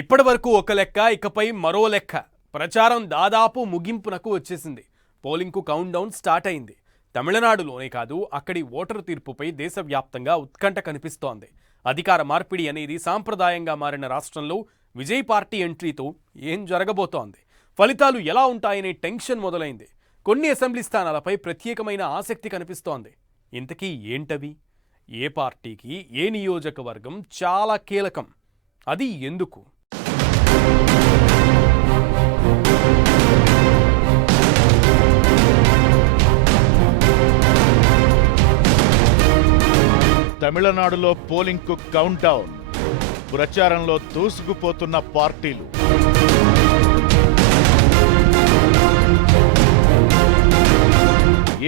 ఇప్పటి వరకు ఒక లెక్క, ఇకపై మరో లెక్క. ప్రచారం దాదాపు ముగింపునకు వచ్చేసింది. పోలింగ్కు కౌంట్ డౌన్ స్టార్ట్ అయింది. తమిళనాడులోనే కాదు, అక్కడి ఓటరు తీర్పుపై దేశవ్యాప్తంగా ఉత్కంఠ కనిపిస్తోంది. అధికార మార్పిడి అనేది సాంప్రదాయంగా మారిన రాష్ట్రంలో విజయ్ పార్టీ ఎంట్రీతో ఏం జరగబోతోంది, ఫలితాలు ఎలా ఉంటాయనే టెన్షన్ మొదలైంది. కొన్ని అసెంబ్లీ స్థానాలపై ప్రత్యేకమైన ఆసక్తి కనిపిస్తోంది. ఇంతకీ ఏంటవి? ఏ పార్టీకి ఏ నియోజకవర్గం చాలా కీలకం? అది ఎందుకు? తమిళనాడులో పోలింగ్కు కౌంట్ డౌన్, ప్రచారంలో దూసుకుపోతున్న పార్టీలు.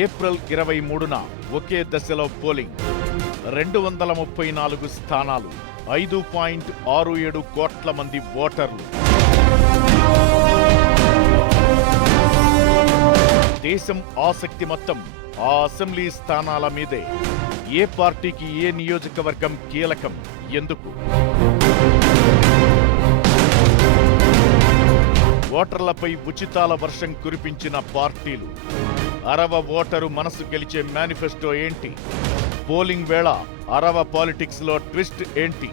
ఏప్రిల్ 23న ఒకే దశలో పోలింగ్. 234 స్థానాలు, 5.67 కోట్ల మంది ఓటర్లు. దేశం ఆసక్తి మొత్తం ఆ అసెంబ్లీ స్థానాల మీదే. ఏ పార్టీకి ఏ నియోజకవర్గం కీలకం, ఎందుకు? ఓటర్లపై ఉచితాల వర్షం కురిపించిన పార్టీలు. అరవ ఓటరు మనసు గెలిచే మేనిఫెస్టో ఏంటి? పోలింగ్ వేళ అరవ పాలిటిక్స్ లో ట్విస్ట్ ఏంటి?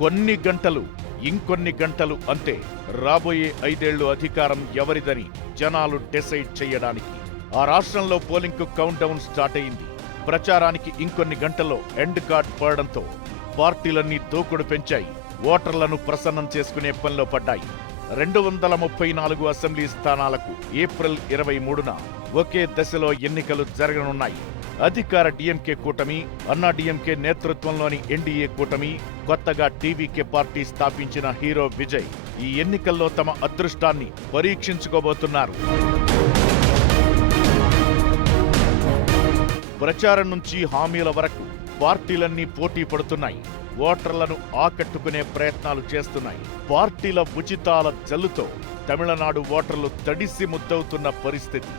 కొన్ని గంటలు, ఇంకొన్ని గంటలు అంతే రాబోయే 5 ఏళ్లు అధికారం ఎవరిదని జనాలు డిసైడ్ చేయడానికి. ఆ రాష్ట్రంలో పోలింగ్ కు కౌంట్ డౌన్ స్టార్ట్ అయింది. ప్రచారానికి ఇంకొన్ని గంటల్లో ఎండ్ కార్డ్ పడడంతో పార్టీలన్నీ దూకుడు పెంచాయి. ఓటర్లను ప్రసన్నం చేసుకునే పనిలో పడ్డాయి. 234 అసెంబ్లీ స్థానాలకు ఏప్రిల్ 23న ఒకే దశలో ఎన్నికలు జరగనున్నాయి. అధికార డిఎంకే కూటమి, అన్నా డిఎంకే నేతృత్వంలోని ఎన్డీఏ కూటమి, కొత్తగా టీవీకే పార్టీ స్థాపించిన హీరో విజయ్ ఈ ఎన్నికల్లో తమ అదృష్టాన్ని పరీక్షించుకోబోతున్నారు. ప్రచారం నుంచి హామీల వరకు పార్టీలన్నీ పోటీ పడుతున్నాయి. ఓటర్లను ఆకట్టుకునే ప్రయత్నాలు చేస్తున్నాయి. పార్టీల ఉచితాల జల్లుతో తమిళనాడు ఓటర్లు తడిసి ముద్దవుతున్న పరిస్థితి.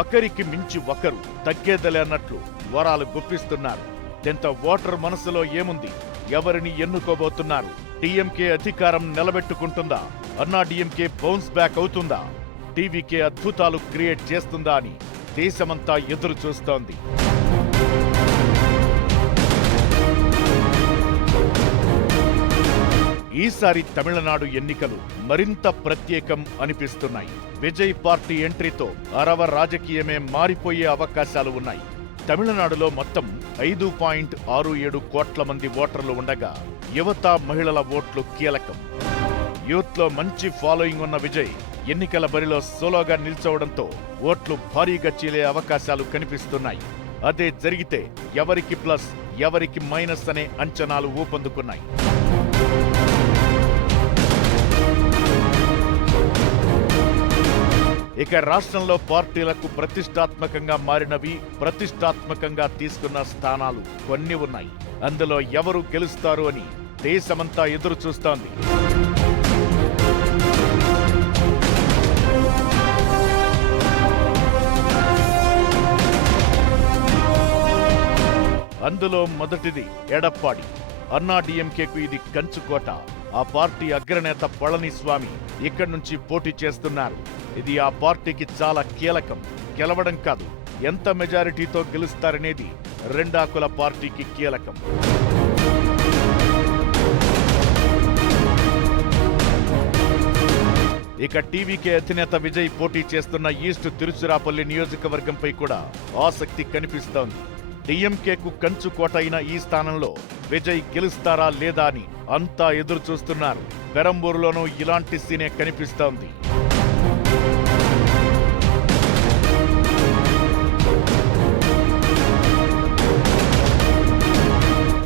ఒకరికి మించి ఒకరు తగ్గేదలే అన్నట్లు వరాలు గుప్పిస్తున్నారు. దీంతో ఓటర్ మనసులో ఏముంది? ఎవరిని ఎన్నుకోబోతున్నారు? డిఎంకే అధికారం నిలబెట్టుకుంటుందా? అన్నా డిఎంకే బౌన్స్ బ్యాక్ అవుతుందా? టీవీకే అద్భుతాలు క్రియేట్ చేస్తుందా అని దేశమంతా ఎదురు చూస్తోంది. ఈసారి తమిళనాడు ఎన్నికలు మరింత ప్రత్యేకం అనిపిస్తున్నాయి. విజయ్ పార్టీ ఎంట్రీతో అరవ రాజకీయమే మారిపోయే అవకాశాలు ఉన్నాయి. తమిళనాడులో మొత్తం 5.67 కోట్ల మంది ఓటర్లు ఉండగా యువత, మహిళల ఓట్లు కీలకం. యూత్ లో మంచి ఫాలోయింగ్ ఉన్న విజయ్ ఎన్నికల బరిలో సోలోగా నిల్చోవడంతో ఓట్లు భారీగా చీలే అవకాశాలు కనిపిస్తున్నాయి. అదే జరిగితే ఎవరికి ప్లస్, ఎవరికి మైనస్ అనే అంచనాలు ఊపందుకున్నాయి. ఇక రాష్ట్రంలో పార్టీలకు ప్రతిష్టాత్మకంగా మారినవి, ప్రతిష్టాత్మకంగా తీసుకున్న స్థానాలు కొన్ని ఉన్నాయి. అందులో ఎవరు గెలుస్తారు అని దేశమంతా ఎదురు చూస్తోంది. అందులో మొదటిది ఎడప్పాడి. అన్నా డిఎంకేకు ఇది కంచుకోట. ఆ పార్టీ అగ్రనేత పళనిస్వామి ఇక్కడి నుంచి పోటీ చేస్తున్నారు. ఇది ఆ పార్టీకి చాలా కీలకం. గెలవడం కాదు, ఎంత మెజారిటీతో గెలుస్తారనేది రెండాకుల పార్టీకి కీలకం. ఇక టీవీకే అధినేత విజయ్ పోటీ చేస్తున్న ఈస్ట్ తిరుచిరాపల్లి నియోజకవర్గంపై కూడా ఆసక్తి కనిపిస్తోంది. డిఎంకేకు కంచుకోట అయిన ఈ స్థానంలో విజయ్ గెలుస్తారా లేదా అని అంతా ఎదురు చూస్తున్నారు. పెరంబూరులోనూ ఇలాంటి సీనే కనిపిస్తోంది.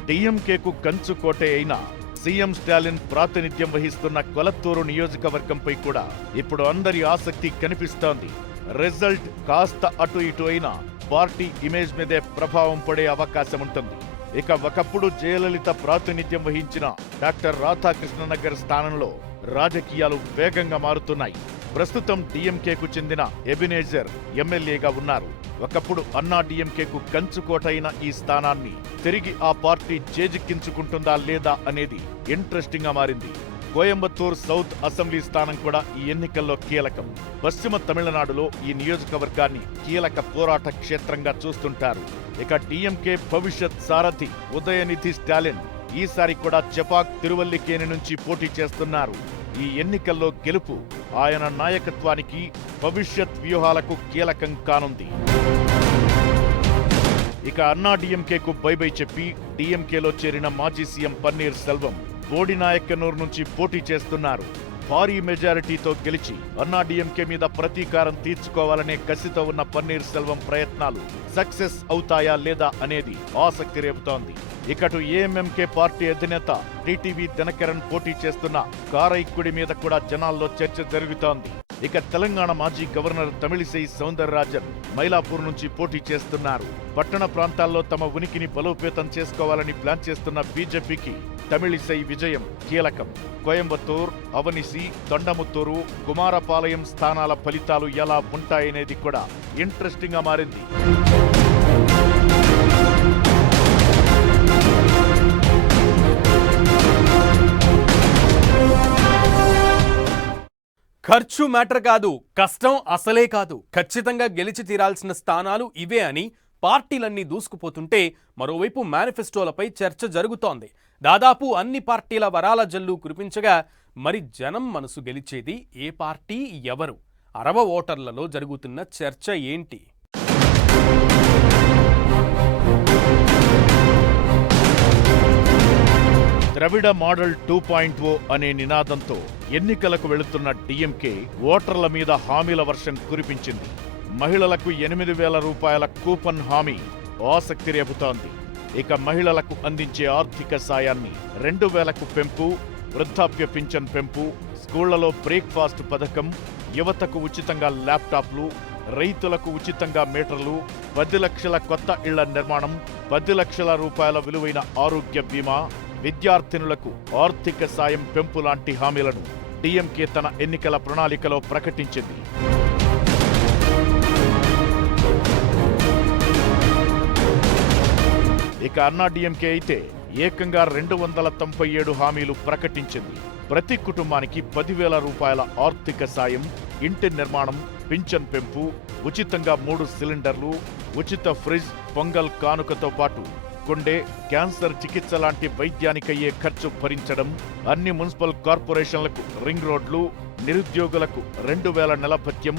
డిఎంకేకు కంచుకోటే అయినా సీఎం స్టాలిన్ ప్రాతినిధ్యం వహిస్తున్న కొలత్తూరు నియోజకవర్గంపై కూడా ఇప్పుడు అందరి ఆసక్తి కనిపిస్తోంది. రిజల్ట్ కాస్త అటు ఇటు అయినా పార్టీ ఇమేజ్ మీదే ప్రభావం పడే అవకాశం ఉంటుంది. ఇక ఒకప్పుడు జయలలిత ప్రాతినిధ్యం వహించిన డాక్టర్ రాధాకృష్ణనగర్ స్థానంలో రాజకీయాలు వేగంగా మారుతున్నాయి. ప్రస్తుతం డిఎంకేకు చెందిన ఎబినేజర్ ఎమ్మెల్యేగా ఉన్నారు. ఒకప్పుడు అన్నా డిఎంకేకు కంచుకోటైన ఈ స్థానాన్ని తిరిగి ఆ పార్టీ చేజిక్కించుకుంటుందా లేదా అనేది ఇంట్రెస్టింగ్ గా మారింది. కోయంబత్తూర్ సౌత్ అసెంబ్లీ స్థానం కూడా ఈ ఎన్నికల్లో కీలకం. పశ్చిమ తమిళనాడులో ఈ నియోజకవర్గాన్ని కీలక పోరాట క్షేత్రంగా చూస్తుంటారు. ఇక డిఎంకే భవిష్యత్ సారథి ఉదయనిధి స్టాలిన్ ఈసారి కూడా చెపాక్ తిరువల్లికేని నుంచి పోటీ చేస్తున్నారు. ఈ ఎన్నికల్లో గెలుపు ఆయన నాయకత్వానికి, భవిష్యత్ వ్యూహాలకు కీలకం కానుంది. ఇక అన్నా డిఎంకేకు బై చెప్పి డిఎంకేలో చేరిన మాజీ సీఎం పన్నీర్ సెల్వం బోడినాయక్కనూరు నుంచి పోటీ చేస్తున్నారు. భారీ మెజారిటీతో గెలిచి అన్నా డిఎంకే మీద ప్రతీకారం తీర్చుకోవాలనే కసితో ఉన్న పన్నీర్ సెల్వం ప్రయత్నాలు సక్సెస్ అవుతాయా లేదా అనేది ఆసక్తి రేపుతోంది. ఇకటు ఏఎంఎంకే పార్టీ అధినేత టీటీవీ దినకరన్ పోటీ చేస్తున్న కారైక్కుడి మీద కూడా జనాల్లో చర్చ జరుగుతోంది. ఇక తెలంగాణ మాజీ గవర్నర్ తమిళిసై సౌందరరాజన్ మైలాపూర్ నుంచి పోటీ చేస్తున్నారు. పట్టణ ప్రాంతాల్లో తమ ఉనికిని బలోపేతం చేసుకోవాలని ప్లాన్ చేస్తున్న బీజేపీకి తమిళిసై విజయం కీలకం. కోయంబత్తూర్, అవనిసి, తొండముత్తూరు, కుమారపాలయం స్థానాల ఫలితాలు ఎలా ఉంటాయనేది కూడా ఇంట్రెస్టింగ్ గా మారింది. ఖర్చు మ్యాటర్ కాదు, కష్టం అసలే కాదు. ఖచ్చితంగా గెలిచి తీరాల్సిన స్థానాలు ఇవే అని పార్టీలన్నీ దూసుకుపోతుంటే మరోవైపు మేనిఫెస్టోలపై చర్చ జరుగుతోంది. దాదాపు అన్ని పార్టీల వరాల జల్లు కురిపించగా మరి జనం మనసు గెలిచేది ఏ పార్టీ, ఎవరు? అరవ ఓటర్లలో జరుగుతున్న చర్చ ఏంటి? ద్రవిడ మోడల్ 2.0 అనే నినాదంతో ఎన్నికలకు వెళుతున్న డిఎంకే ఓటర్ల మీద హామీల వర్షం కురిపించింది. మహిళలకు 8,000 రూపాయల కూపన్ హామీ ఆసక్తి రేపుతోంది. ఇక మహిళలకు అందించే ఆర్థిక సాయాన్ని 2,000కు పెంపు, వృద్ధాప్య పింఛన్ పెంపు, స్కూళ్లలో బ్రేక్ఫాస్ట్ పథకం, యువతకు ఉచితంగా ల్యాప్టాప్లు, రైతులకు ఉచితంగా మీటర్లు, 10 లక్షల కొత్త ఇళ్ల నిర్మాణం, 10 లక్షల రూపాయల విలువైన ఆరోగ్య బీమా, విద్యార్థినులకు ఆర్థిక సాయం పెంపు లాంటి హామీలను డిఎంకే తన ఎన్నికల ప్రణాళికలో ప్రకటించింది. ఇక అన్నా డిఎంకే అయితే ఏకంగా 297 హామీలు ప్రకటించింది. ప్రతి కుటుంబానికి 10,000 రూపాయల ఆర్థిక సాయం, ఇంటి నిర్మాణం, పింఛన్ పెంపు, ఉచితంగా 3 సిలిండర్లు, ఉచిత ఫ్రిడ్జ్, పొంగల్ కానుకతో పాటు గుండె, క్యాన్సర్ చికిత్స లాంటి వైద్యానికయ్యే ఖర్చు భరించడం, అన్ని మున్సిపల్ కార్పొరేషన్లకు రింగ్ రోడ్లు, నిరుద్యోగులకు 2,000 నెల భత్యం,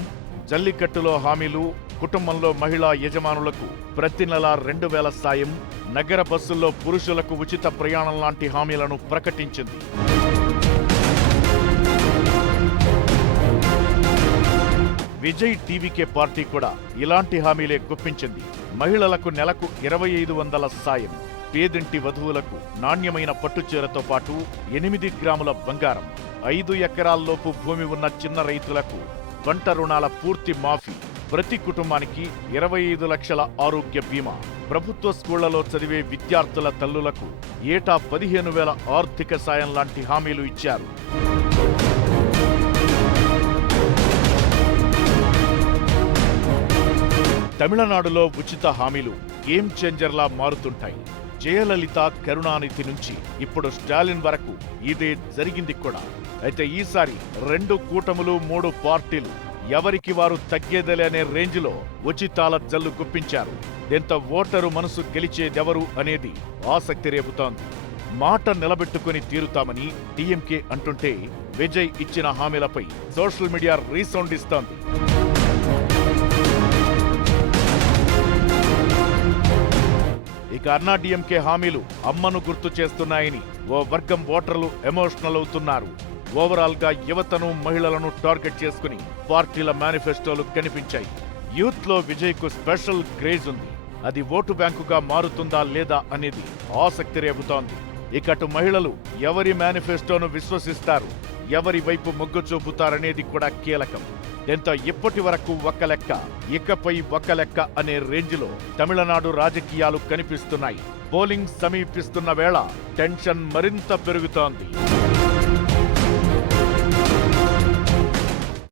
జల్లికట్టులో హామీలు, కుటుంబంలో మహిళా యజమానులకు ప్రతి నెల 2,000 సాయం, నగర బస్సుల్లో పురుషులకు ఉచిత ప్రయాణం లాంటి హామీలను ప్రకటించింది. విజయ్ టీవీకే పార్టీ కూడా ఇలాంటి హామీలే గుప్పించింది. మహిళలకు నెలకు 2,500 సాయం, పేదింటి వధువులకు నాణ్యమైన పట్టుచీరతో పాటు 8 గ్రాముల బంగారం, 5 ఎకరాల్లోపు భూమి ఉన్న చిన్న రైతులకు పంట రుణాల పూర్తి మాఫీ, ప్రతి కుటుంబానికి 25 లక్షల ఆరోగ్య బీమా, ప్రభుత్వ స్కూళ్లలో చదివే విద్యార్థుల తల్లులకు ఏటా 15,000 ఆర్థిక సాయం లాంటి హామీలు ఇచ్చారు. తమిళనాడులో ఉచిత హామీలు గేమ్ చేంజర్లా మారుతుంటాయి. జయలలిత, కరుణానిధి నుంచి ఇప్పుడు స్టాలిన్ వరకు ఇదే జరిగింది కూడా. అయితే ఈసారి 2 కూటములు, 3 పార్టీలు ఎవరికి వారు తగ్గేదలే అనే రేంజ్లో ఉచితాల జల్లు గుప్పించారు. దీంతో ఓటరు మనసు గెలిచేదెవరు అనేది ఆసక్తి రేపుతోంది. మాట నిలబెట్టుకుని తీరుతామని డిఎంకే అంటుంటే విజయ్ ఇచ్చిన హామీలపై సోషల్ మీడియా రీసౌండ్ ఇస్తోంది. ఇక అన్నా డిఎంకే హామీలు అమ్మను గుర్తు చేస్తున్నాయని ఓ వర్గం ఓటర్లు ఎమోషనల్ అవుతున్నారు. ఓవరాల్ గా యువతను, మహిళలను టార్గెట్ చేసుకుని పార్టీల మేనిఫెస్టోలు కనిపించాయి. యూత్ లో విజయ్ కు స్పెషల్ క్రేజ్ ఉంది. అది ఓటు బ్యాంకుగా మారుతుందా లేదా అనేది ఆసక్తి రేపుతోంది. ఇకటు మహిళలు ఎవరి మేనిఫెస్టోను విశ్వసిస్తారు, ఎవరి వైపు మొగ్గు చూపుతారనేది కూడా కీలకం. దీంతో ఇప్పటి వరకు ఒక లెక్క, ఇకపై ఒక లెక్క అనే రేంజ్లో తమిళనాడు రాజకీయాలు కనిపిస్తున్నాయి. పోలింగ్ సమీపిస్తున్న వేళ టెన్షన్ మరింత పెరుగుతోంది.